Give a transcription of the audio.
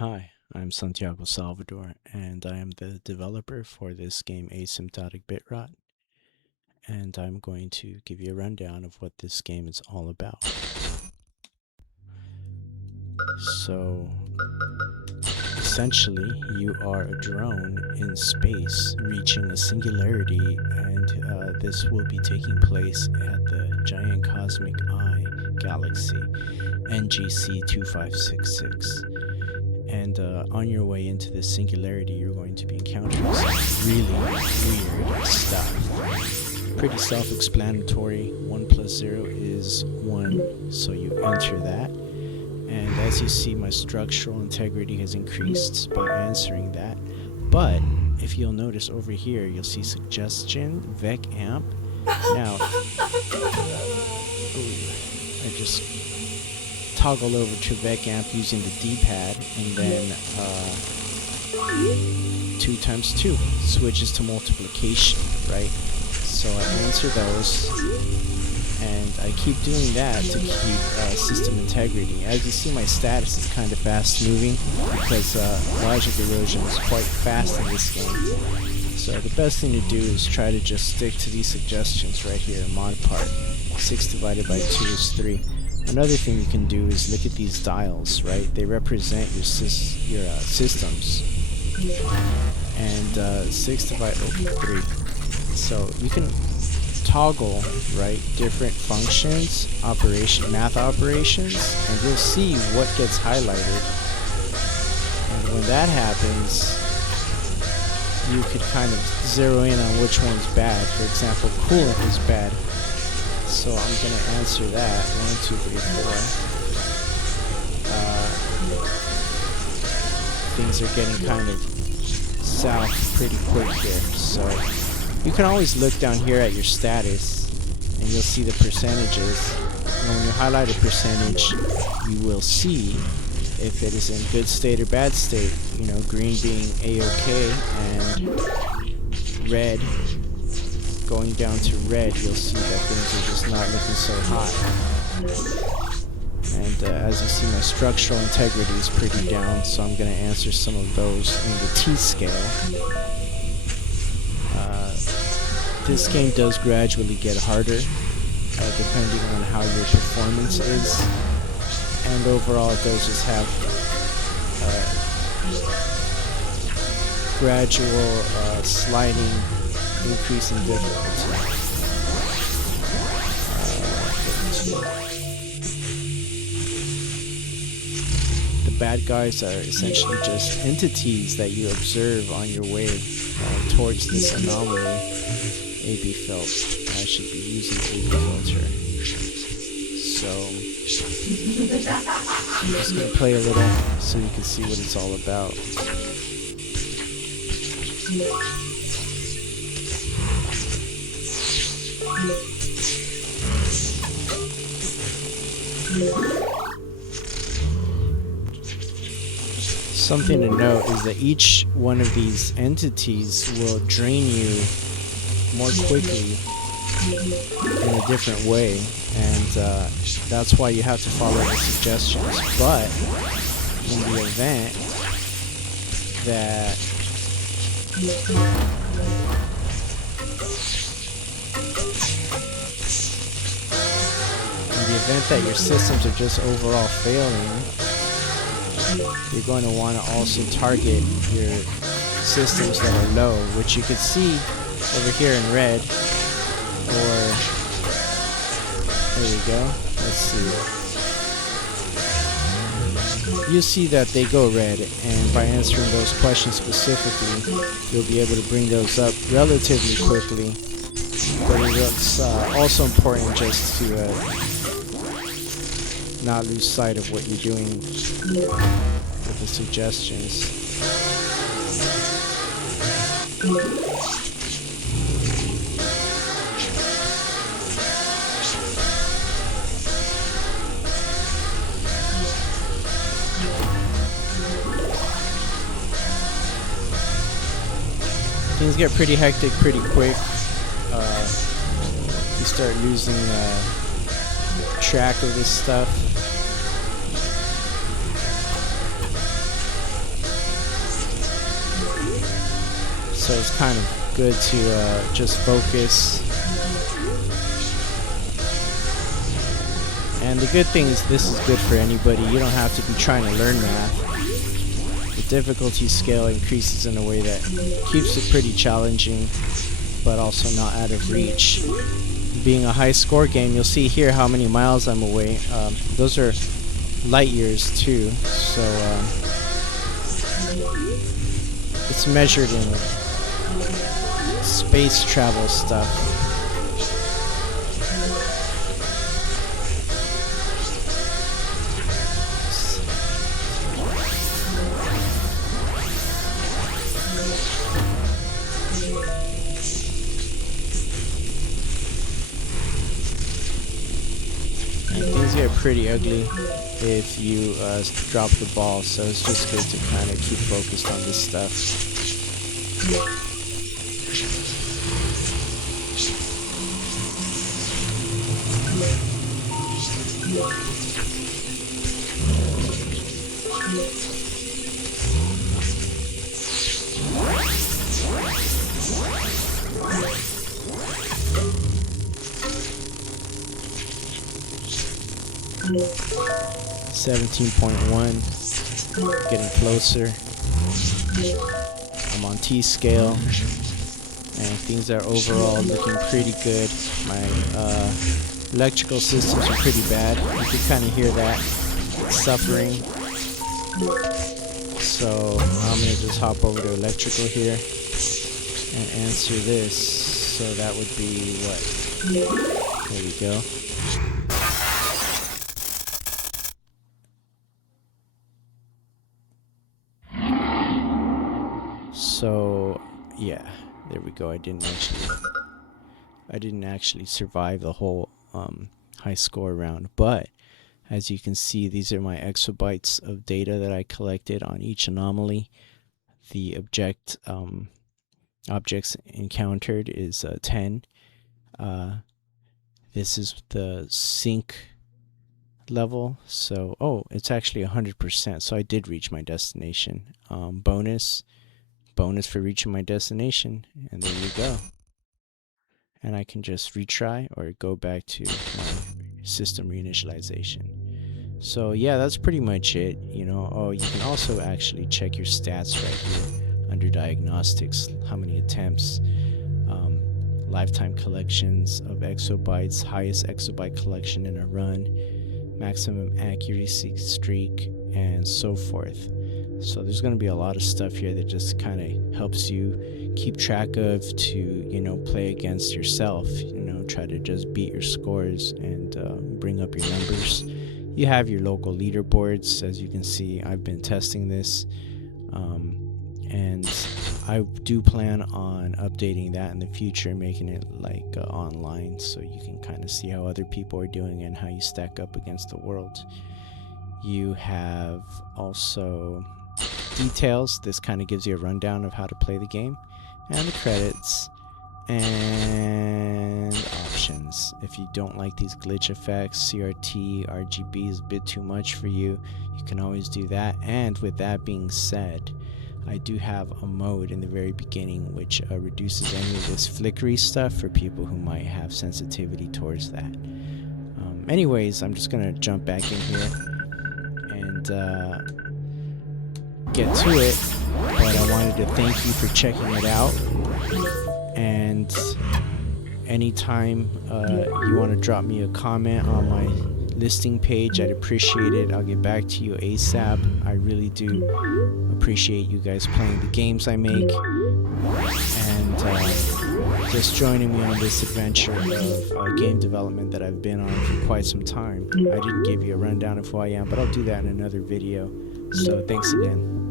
Hi, I'm Santiago Salvador, and I am the developer for this game Asymptotic BIT-ROT, and I'm going to give you a rundown of what this game is all about. So, essentially, you are a drone in space reaching a singularity, and this will be taking place at the giant cosmic eye galaxy NGC 2566. And on your way into this singularity, you're going to be encountering some really weird stuff. Pretty self-explanatory. 1 plus 0 is 1, so you enter that. And as you see, my structural integrity has increased by answering that. But if you'll notice over here, you'll see suggestion, VEC-AMP. Now, I just toggle over to VEC-AMP using the D-pad, and then 2 times 2 switches to multiplication, right? So I answer those, and I keep doing that to keep system integrity. As you see, my status is kind of fast moving because logic erosion is quite fast in this game. So the best thing to do is try to just stick to these suggestions right here, mod part. 6 divided by 2 is 3. Another thing you can do is look at these dials, right? They represent your systems. And 6 divided by 3. So you can toggle, right, different functions, math operations, and you'll see what gets highlighted. And when that happens, you could kind of zero in on which one's bad. For example, COOLANT is bad. So I'm going to answer that. 1, 2, 3, 4. Things are getting kind of south pretty quick here. So you can always look down here at your status, and you'll see the percentages. And when you highlight a percentage, you will see if it is in good state or bad state. You know, green being A-OK, and red going down to red, you'll see that things are just not looking so hot. And as you see, my structural integrity is pretty down, so I'm going to answer some of those in the T-scale. This game does gradually get harder, depending on how your performance is. And overall, it does just have gradual sliding increase in difficulty. The bad guys are essentially just entities that you observe on your way towards this anomaly. AB-FILT. I should be using AB-filter. So I'm just going to play a little so you can see what it's all about. Something to note is that each one of these entities will drain you more quickly in a different way, and that's why you have to follow the suggestions. But in the event that your systems are just overall failing, you're going to want to also target your systems that are low, which you could see over here in red. Or there we go. Let's see. You see that they go red, and by answering those questions specifically, you'll be able to bring those up relatively quickly. But it's also important just to not lose sight of what you're doing with the suggestions. Things get pretty hectic pretty quick. You start losing track of this stuff. so it's kind of good to just focus. And the good thing is this is good for anybody. You don't have to be trying to learn math. The difficulty scale increases in a way that keeps it pretty challenging, but also not out of reach. Being a high score game, you'll see here how many miles I'm away. Those are light years too, so it's measured in space travel stuff. Things get pretty ugly if you drop the ball, so it's just good to kind of keep focused on this stuff. 17.1, getting closer. I'm on T scale, and things are overall looking pretty good. My electrical systems are pretty bad. You can kind of hear that suffering. So I'm gonna just hop over to electrical here and answer this. So that would be what? There we go. So yeah, there we go. I didn't actually survive the whole high score round, but as you can see, these are my exabytes of data that I collected on each anomaly. The objects encountered is 10. This is the sync level, so it's actually 100%. So I did reach my destination. Bonus for reaching my destination, and there you go. And I can just retry or go back to my system reinitialization. So yeah, that's pretty much it. You know, you can also actually check your stats right here under diagnostics. How many attempts, lifetime collections of exabytes, highest exabyte collection in a run, maximum accuracy streak, and so forth. So there's going to be a lot of stuff here that just kind of helps you keep track of, to, you know, play against yourself, you know, try to just beat your scores and bring up your numbers. You have your local leaderboards. As you can see, I've been testing this, and I do plan on updating that in the future, making it like online, so you can kind of see how other people are doing and how you stack up against the world. You have also details. This kind of gives you a rundown of how to play the game, and the credits and options. If you don't like these glitch effects, CRT, RGB is a bit too much for you, you can always do that. And with that being said, I do have a mode in the very beginning which reduces any of this flickery stuff for people who might have sensitivity towards that. Anyways, I'm just gonna jump back in here and get to it, but I wanted to thank you for checking it out. And anytime you want to drop me a comment on my listing page, I'd appreciate it. I'll get back to you ASAP. I really do appreciate you guys playing the games I make and just joining me on this adventure of game development that I've been on for quite some time. I didn't give you a rundown of who I am, but I'll do that in another video. So thanks again.